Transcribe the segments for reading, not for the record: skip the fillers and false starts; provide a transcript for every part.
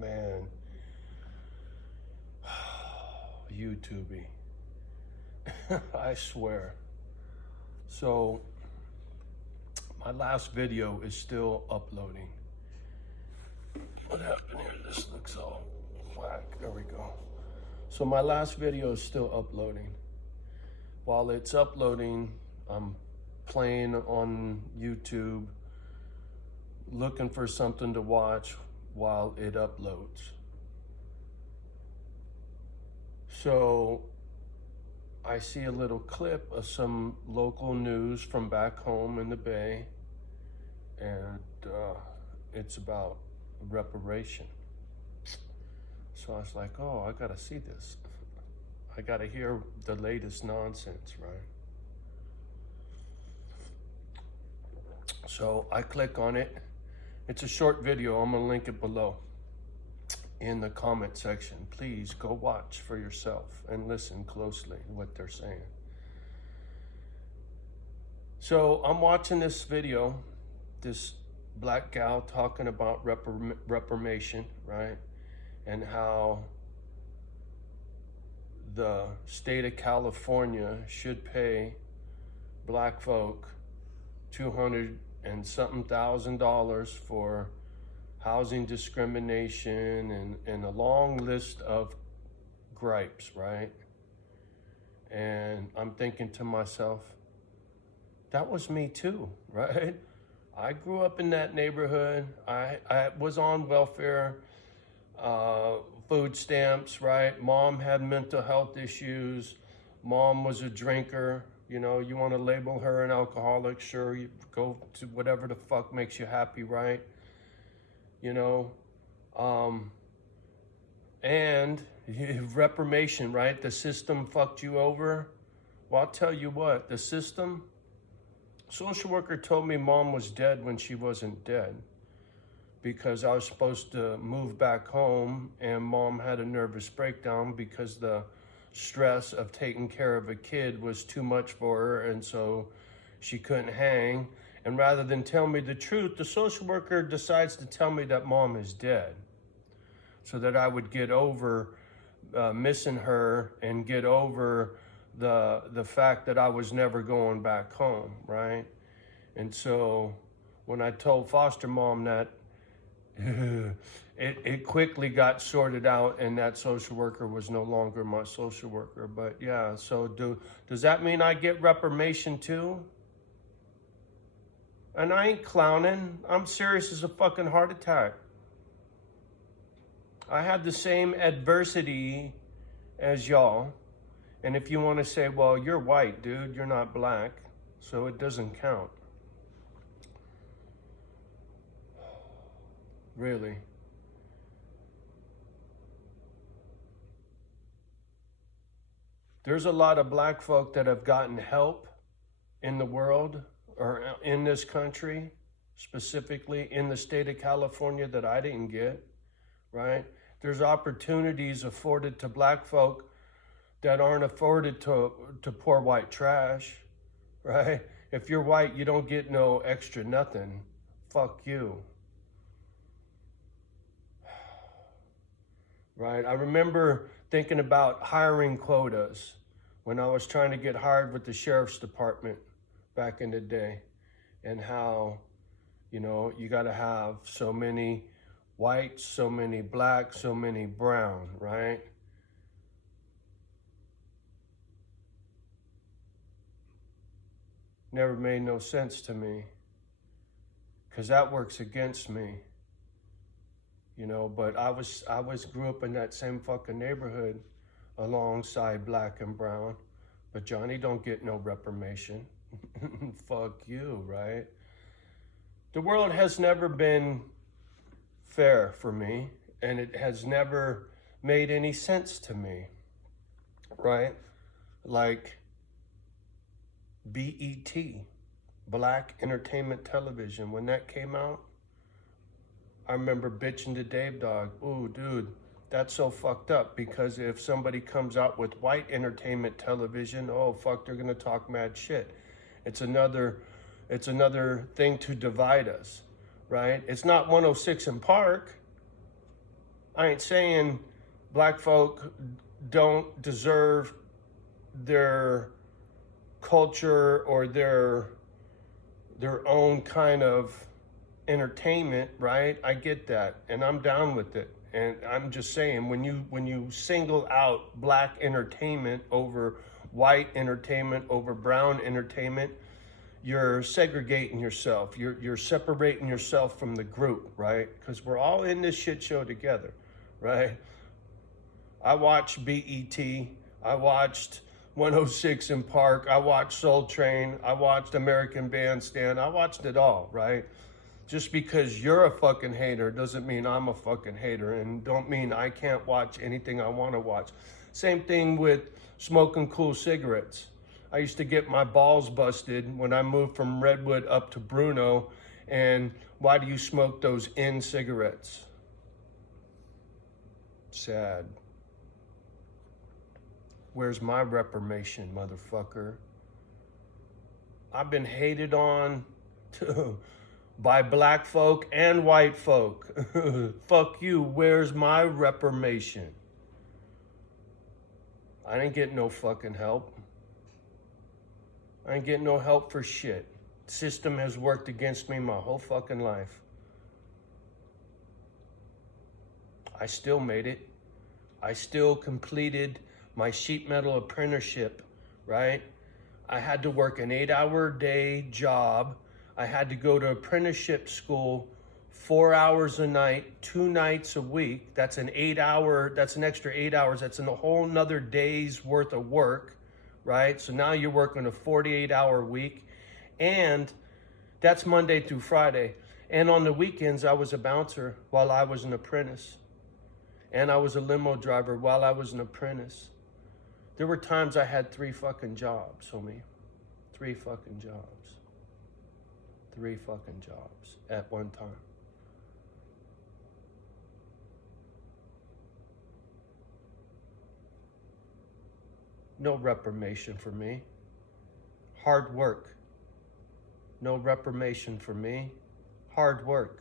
Man, YouTubey. I swear. So, my last video is still uploading. What happened here? This looks all whack. There we go. So, my last video is still uploading. While it's uploading, I'm playing on YouTube, looking for something to watch while it uploads. So I see a little clip of some local news from back home in the Bay, and it's about reparation. So I was like, oh, I gotta see this. I gotta hear the latest nonsense, right? So I click on it. It's a short video. I'm gonna link it below in the comment section. Please go watch for yourself and listen closely to what they're saying. So I'm watching this video, this black gal talking about reformation, right? And how the state of California should pay black folk $200 and something thousand for housing discrimination and a long list of gripes, right? And I'm thinking to myself, that was me too, right? I grew up in that neighborhood. I was on welfare, food stamps, right? Mom had mental health issues. Mom was a drinker. You know, you want to label her an alcoholic, sure, you go to whatever the fuck makes you happy, right? You know, and reformation, right? The system fucked you over. Well, I'll tell you what, the system, social worker told me mom was dead when she wasn't dead because I was supposed to move back home and mom had a nervous breakdown because the stress of taking care of a kid was too much for her, and so she couldn't hang. And rather than tell me the truth, the social worker decides to tell me that mom is dead so that I would get over missing her and get over the fact that I was never going back home, right? And so when I told foster mom that, it quickly got sorted out, and that social worker was no longer my social worker. But yeah, so does that mean I get reformation too? And I ain't clowning. I'm serious as a fucking heart attack. I had the same adversity as y'all. And if you want to say, well, you're white, dude, you're not black, so it doesn't count. Really. There's a lot of black folk that have gotten help in the world or in this country, specifically in the state of California, that I didn't get, right? There's opportunities afforded to black folk that aren't afforded to poor white trash, right? If you're white, you don't get no extra nothing. Fuck you. Right? I remember thinking about hiring quotas when I was trying to get hired with the sheriff's department back in the day, and how, you know, you got to have so many white, so many black, so many brown, right? Never made no sense to me, because that works against me. You know, but I grew up in that same fucking neighborhood alongside black and brown, but Johnny don't get no reformation. Fuck you, right? The world has never been fair for me, and it has never made any sense to me, right? Like BET, Black Entertainment Television, when that came out, I remember bitching to Dave Dog, ooh, dude, that's so fucked up, because if somebody comes out with white entertainment television, oh, fuck, they're gonna talk mad shit. It's another thing to divide us, right? It's not 106 in Park. I ain't saying black folk don't deserve their culture or their own kind of entertainment, right? I get that, and I'm down with it. And I'm just saying, when you single out black entertainment over white entertainment over brown entertainment, you're segregating yourself. You're separating yourself from the group, right? Because we're all in this shit show together, right? I watched BET. I watched 106 in Park. I watched Soul Train. I watched American Bandstand. I watched it all, right? Just because you're a fucking hater doesn't mean I'm a fucking hater, and don't mean I can't watch anything I want to watch. Same thing with smoking cool cigarettes. I used to get my balls busted when I moved from Redwood up to Bruno, and why do you smoke those in cigarettes? Sad. Where's my reformation, motherfucker? I've been hated on by black folk and white folk. Fuck you, where's my reformation? I didn't get no fucking help. I ain't getting no help for shit. System has worked against me my whole fucking life. I still made it. I still completed my sheet metal apprenticeship, right? I had to work an 8-hour day job. I had to go to apprenticeship school 4 hours a night, 2 nights a week. That's an extra 8 hours. That's a whole nother day's worth of work, right? So now you're working a 48-hour week, and that's Monday through Friday. And on the weekends, I was a bouncer while I was an apprentice. And I was a limo driver while I was an apprentice. There were times I had 3 fucking jobs, homie. 3 fucking jobs. 3 fucking jobs at one time. No reformation for me. Hard work. No reformation for me. Hard work.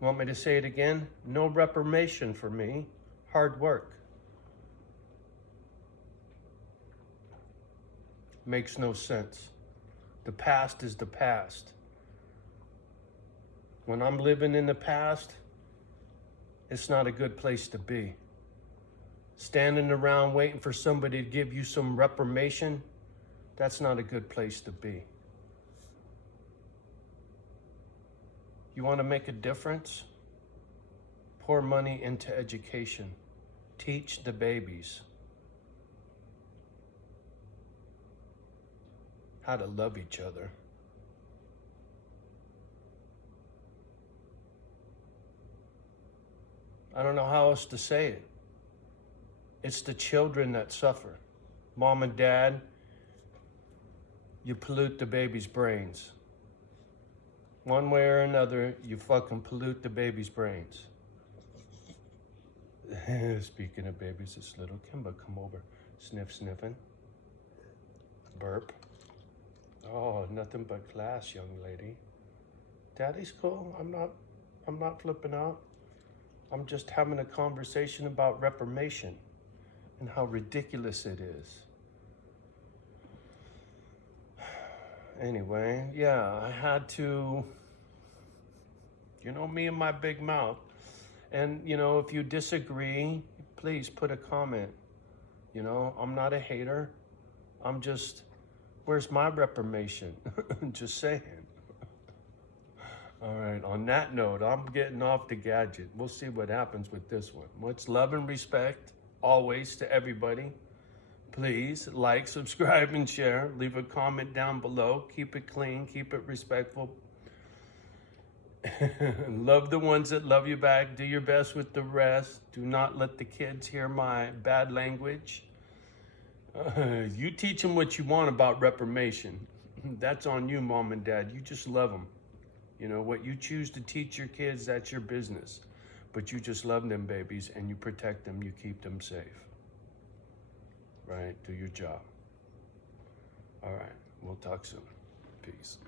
Want me to say it again? No reformation for me. Hard work. Makes no sense. The past is the past. When I'm living in the past, it's not a good place to be. Standing around waiting for somebody to give you some reformation, that's not a good place to be. You want to make a difference? Pour money into education. Teach the babies how to love each other. I don't know how else to say it. It's the children that suffer. Mom and dad, you pollute the baby's brains. One way or another, you fucking pollute the baby's brains. Speaking of babies, this little Kimba come over. Sniffing. Burp. Oh, nothing but class, young lady. Daddy's cool. I'm not flipping out. I'm just having a conversation about reformation and how ridiculous it is. Anyway, yeah, I had to, me and my big mouth. And, if you disagree, please put a comment. I'm not a hater. I'm just, where's my reformation? Just saying. All right, on that note, I'm getting off the gadget. We'll see what happens with this one. Much love and respect, always, to everybody. Please like, subscribe, and share. Leave a comment down below. Keep it clean, keep it respectful. Love the ones that love you back. Do your best with the rest. Do not let the kids hear my bad language. You teach them what you want about reformation. That's on you, mom and dad. You just love them. What you choose to teach your kids, that's your business. But you just love them babies, and you protect them, you keep them safe. Right? Do your job. All right. We'll talk soon. Peace.